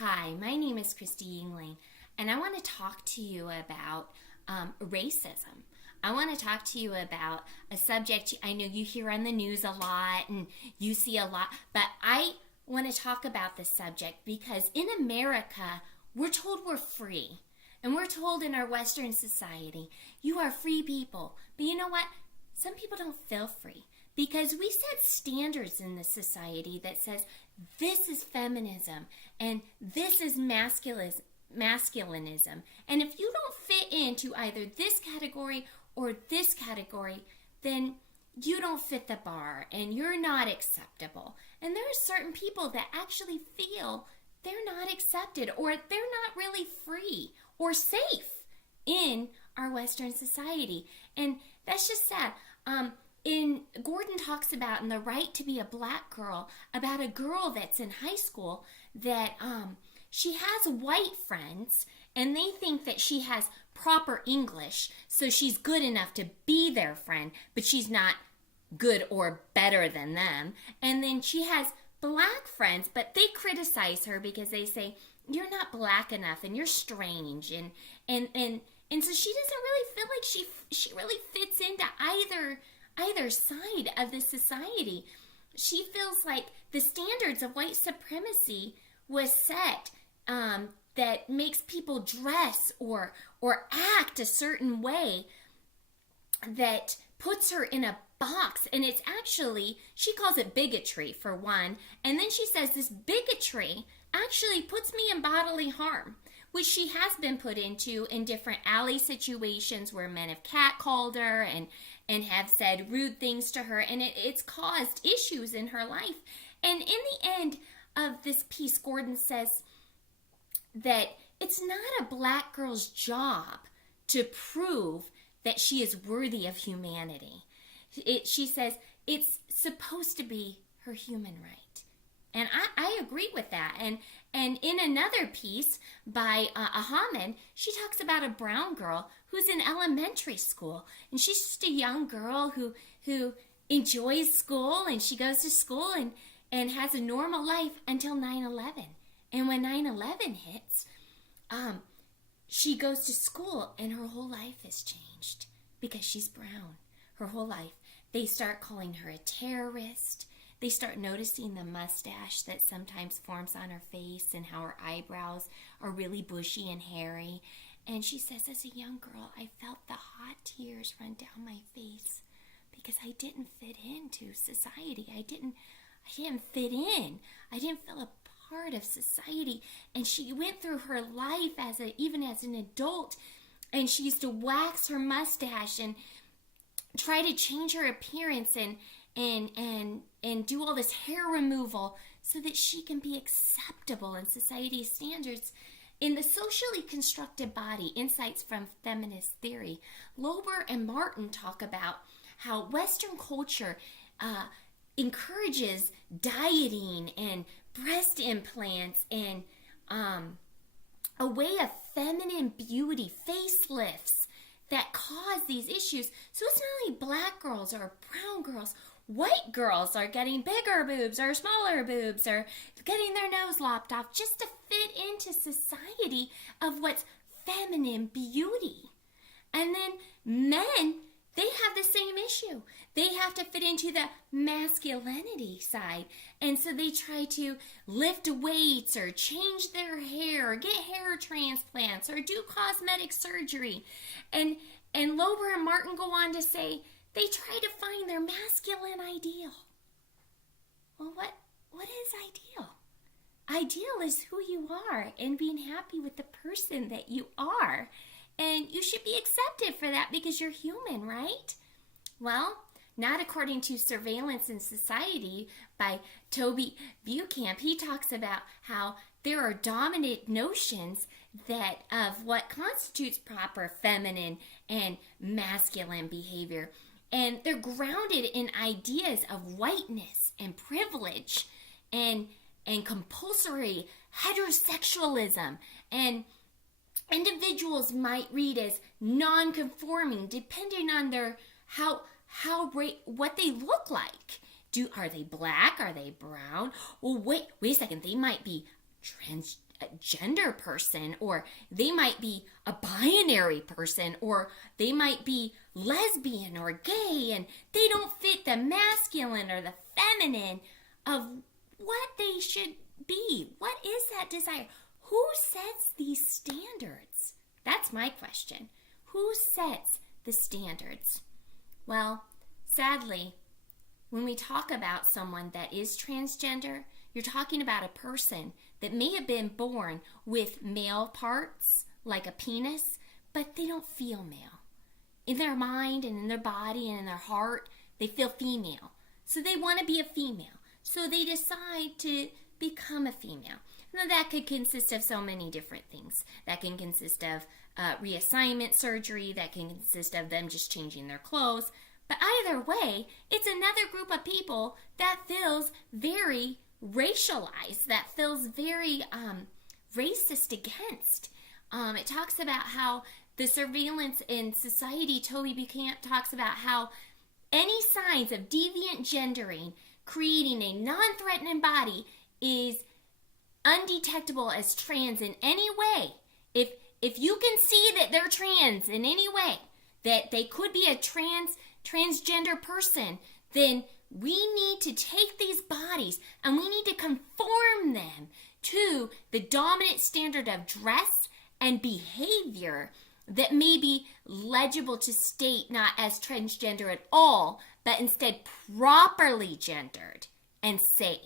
Hi, my name is Kristie Yingling, and I want to talk to you about racism. I want to talk to you about a subject I know you hear on the news a lot and you see a lot, but I want to talk about this subject because in America, we're told we're free. And we're told in our Western society, you are free people. But you know what? Some people don't feel free because we set standards in this society that says this is feminism and this is masculinism. And if you don't fit into either this category or this category, then you don't fit the bar and you're not acceptable. And there are certain people that actually feel they're not accepted or they're not really free or safe in our Western society. And that's just sad. Gordon talks about in The Right to Be a Black Girl, about a girl that's in high school that she has white friends and they think that she has proper English, so she's good enough to be their friend, but she's not good or better than them. And then she has black friends, but they criticize her because they say, you're not black enough and you're strange. And so she doesn't really feel like she really fits into either side of the society. She feels like the standards of white supremacy was set that makes people dress or act a certain way that puts her in a box. And it's actually, she calls it bigotry for one. And then she says this bigotry actually puts me in bodily harm, which she has been put into in different alley situations where men have catcalled her and have said rude things to her. And it's caused issues in her life. And in the end of this piece, Gordon says that it's not a black girl's job to prove that she is worthy of humanity. She says it's supposed to be her human right. And I agree with that. And in another piece by Ahmed, she talks about a brown girl who's in elementary school. And she's just a young girl who enjoys school, and she goes to school and has a normal life until 9/11. And when 9/11 hits, she goes to school and her whole life has changed because she's brown. Her whole life. They start calling her a terrorist. They start noticing the mustache that sometimes forms on her face and how her eyebrows are really bushy and hairy. And she says, as a young girl, I felt the hot tears run down my face because I didn't fit into society. I didn't fit in. I didn't feel a part of society. And she went through her life even as an adult, and she used to wax her mustache and try to change her appearance and do all this hair removal so that she can be acceptable in society's standards. In The Socially Constructed Body, Insights from Feminist Theory, Lober and Martin talk about how Western culture encourages dieting and breast implants and a way of feminine beauty, facelifts, that cause these issues. So it's not only black girls or brown girls, white girls are getting bigger boobs or smaller boobs or getting their nose lopped off just to fit into society of what's feminine beauty. And then men, they have the same issue. They have to fit into the masculinity side. And so they try to lift weights or change their hair or get hair transplants or do cosmetic surgery. And Lober and Martin go on to say they try to find their masculine ideal. Well, what is ideal? Ideal is who you are and being happy with the person that you are. And you should be accepted for that because you're human, right? Well, not according to Surveillance in Society by Toby Buchamp. He talks about how there are dominant notions that of what constitutes proper feminine and masculine behavior. And they're grounded in ideas of whiteness and privilege and compulsory heterosexualism. And individuals might read as non-conforming depending on their what they look like. Are they black? Are they brown? Well, wait a second. They might be a gender person, or they might be a binary person, or they might be lesbian or gay, and they don't fit the masculine or the feminine of what they should be. What is that desire? Who sets these standards? That's my question. Who sets the standards? Well, sadly, when we talk about someone that is transgender, you're talking about a person that may have been born with male parts, like a penis, but they don't feel male. In their mind and in their body and in their heart, they feel female. So they want to be a female. So they decide to become a female. Now that could consist of so many different things. That can consist of reassignment surgery. That can consist of them just changing their clothes. But either way, it's another group of people that feels very racialized, that feels very racist against. It talks about how the surveillance in society, Toby Buchanan talks about how any signs of deviant gendering creating a non-threatening body is undetectable as trans in any way. If you can see that they're trans in any way, that they could be a transgender person, then we need to take these bodies and we need to conform them to the dominant standard of dress and behavior that may be legible to state not as transgender at all, but instead properly gendered and safe.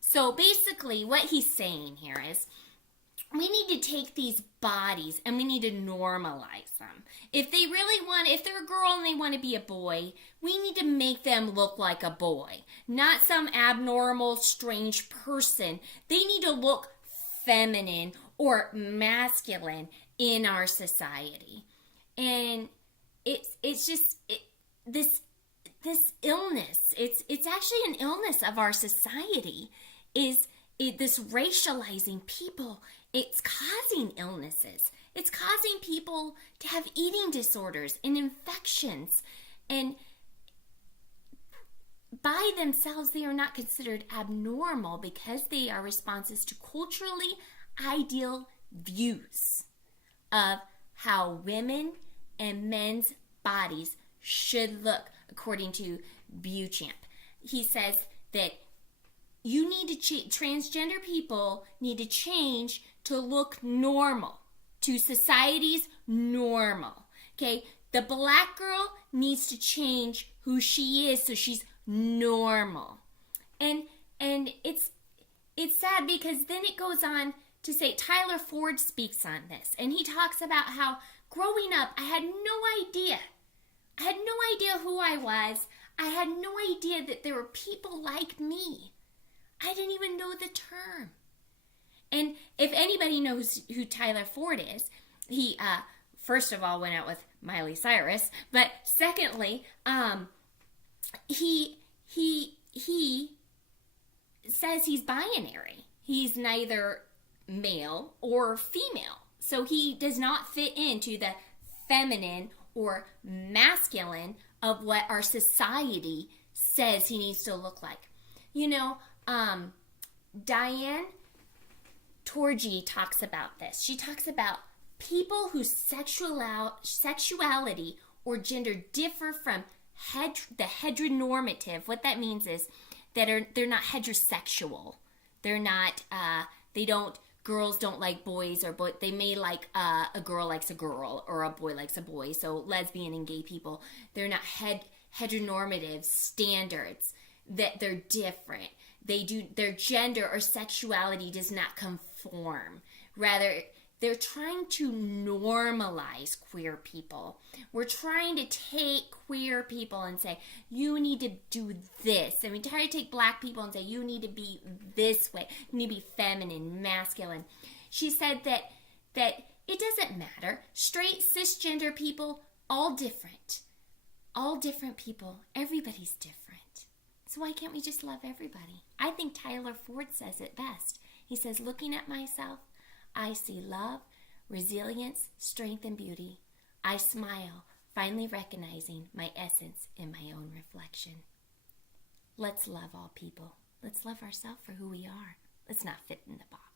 So basically what he's saying here is we need to take these bodies and we need to normalize them. If they really if they're a girl and they want to be a boy, we need to make them look like a boy, not some abnormal, strange person. They need to look feminine or masculine in our society. And it's just this illness. It's actually an illness of our society. This racializing people. It's causing illnesses. It's causing people to have eating disorders and infections. And by themselves, they are not considered abnormal because they are responses to culturally ideal views of how women and men's bodies should look, according to Buchamp. He says that you need to transgender people need to change to look normal, to society's normal. Okay, the black girl needs to change who she is so she's normal. And it's sad because then it goes on to say, Tyler Ford speaks on this, and he talks about how growing up I had no idea. I had no idea who I was. I had no idea that there were people like me. I didn't even know the term. And if anybody knows who Tyler Ford is, he first of all went out with Miley Cyrus, but secondly, he says he's binary. He's neither male or female. So he does not fit into the feminine or masculine of what our society says he needs to look like. You know, Diane Torgy talks about this. She talks about people whose sexuality or gender differ from the heteronormative. What that means is that they're not heterosexual. They're not, girls don't like boys, or they may like a girl likes a girl or a boy likes a boy. So lesbian and gay people, they're not heteronormative standards, that they're different. Their gender or sexuality does not conform. Rather, they're trying to normalize queer people. We're trying to take queer people and say, you need to do this. And we try to take black people and say, you need to be this way. You need to be feminine, masculine. She said that it doesn't matter. Straight, cisgender people, all different. All different people. Everybody's different. So why can't we just love everybody? I think Tyler Ford says it best. He says, looking at myself, I see love, resilience, strength, and beauty. I smile, finally recognizing my essence in my own reflection. Let's love all people. Let's love ourselves for who we are. Let's not fit in the box.